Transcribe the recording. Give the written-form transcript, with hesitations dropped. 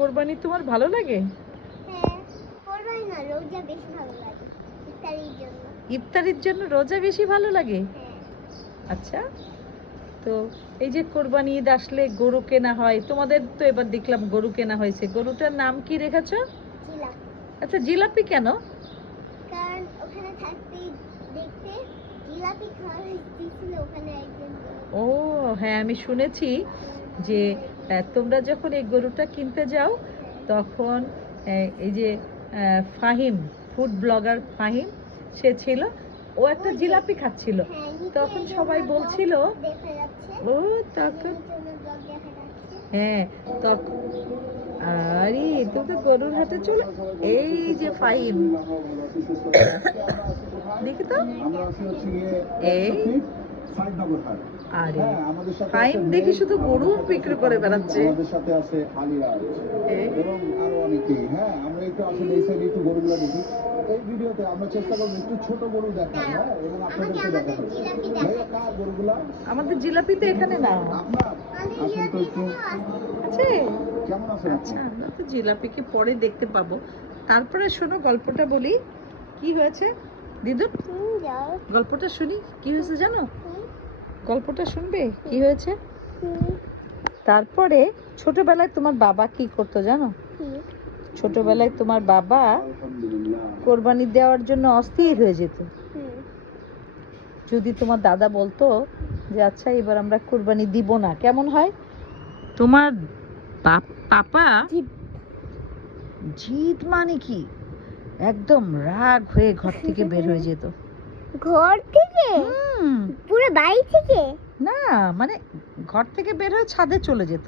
কোরবানি তোমার ভালো লাগে? হ্যাঁ, কোরবানি না, রোজা বেশি ভালো লাগে ইফতারির জন্য। ইফতারির জন্য রোজা বেশি ভালো লাগে? হ্যাঁ। আচ্ছা, তো এই যে কোরবানি ঈদ আসলে গরু কেনা হয়, তোমাদের তো এবার দেখলাম গরু কেনা হয়েছে, গরুটার নাম কি রেখেছো? জিলাপি। আচ্ছা, জিলাপি কেন? কারণ ওখানে থাকতে দেখতে জিলাপি খাওয়া দিয়েছিল ওখানে একজন। ও হ্যাঁ, আমি শুনেছি যে তোমরা যখন এই গরুটা কিনতে যাও তখন এই যে ফাহিম, ফুড ব্লগার ফাহিম, সে ছিল, ও একটা জিলাপি খাচ্ছিল, তখন সবাই বলছিল ও তখন হ্যাঁ তখন আরে তুমি তো গরুর হাটে চলে, এই যে ফাহিম দেখি তো, এই আরে ফাইম দেখি শুধু গরু বিক্রি করে বেড়াচ্ছে। আমাদের সাথে আছে আলিরাজ এবং আরো অনেকেই। হ্যাঁ, আমরা একটু আসলে এই সাইডে একটু গরুগুলো দেখি। এই ভিডিওতে আমরা চেষ্টা করব একটু ছোট গরু দেখার, হ্যাঁ, এবং আপনাদেরকে দেখাবো ভাইয়া কার গরুগুলা। আমাদের জিলাপি তো এখানে না, আপনার আসুন তো একটু। আছে কেমন আছেন? আচ্ছা, আমরা তো জিলাপিকে পরে দেখতে পাবো। তারপরে শোনো, গল্পটা বলি কি হয়েছে দিদু, গল্পটা শুনি কি হয়েছে জানো? গল্পটা শুনবে কি হয়েছে? তারপরে ছোটবেলায় তোমার বাবা কি করতো জানো? ছোটবেলায় তোমার বাবা কোরবানি দেওয়ার জন্য অস্থির হয়ে যেত। যদি তোমার দাদা বলতো যে আচ্ছা এবার আমরা কোরবানি দিব না, কেমন হয়? তোমার পাপা জিদ মানে কি একদম রাগ হয়ে ঘর থেকে বের হয়ে যেত। ঘর থেকে? পুরো বাড়ি থেকে না, মানে ঘর থেকে বের হয়ে ছাদে চলে যেত।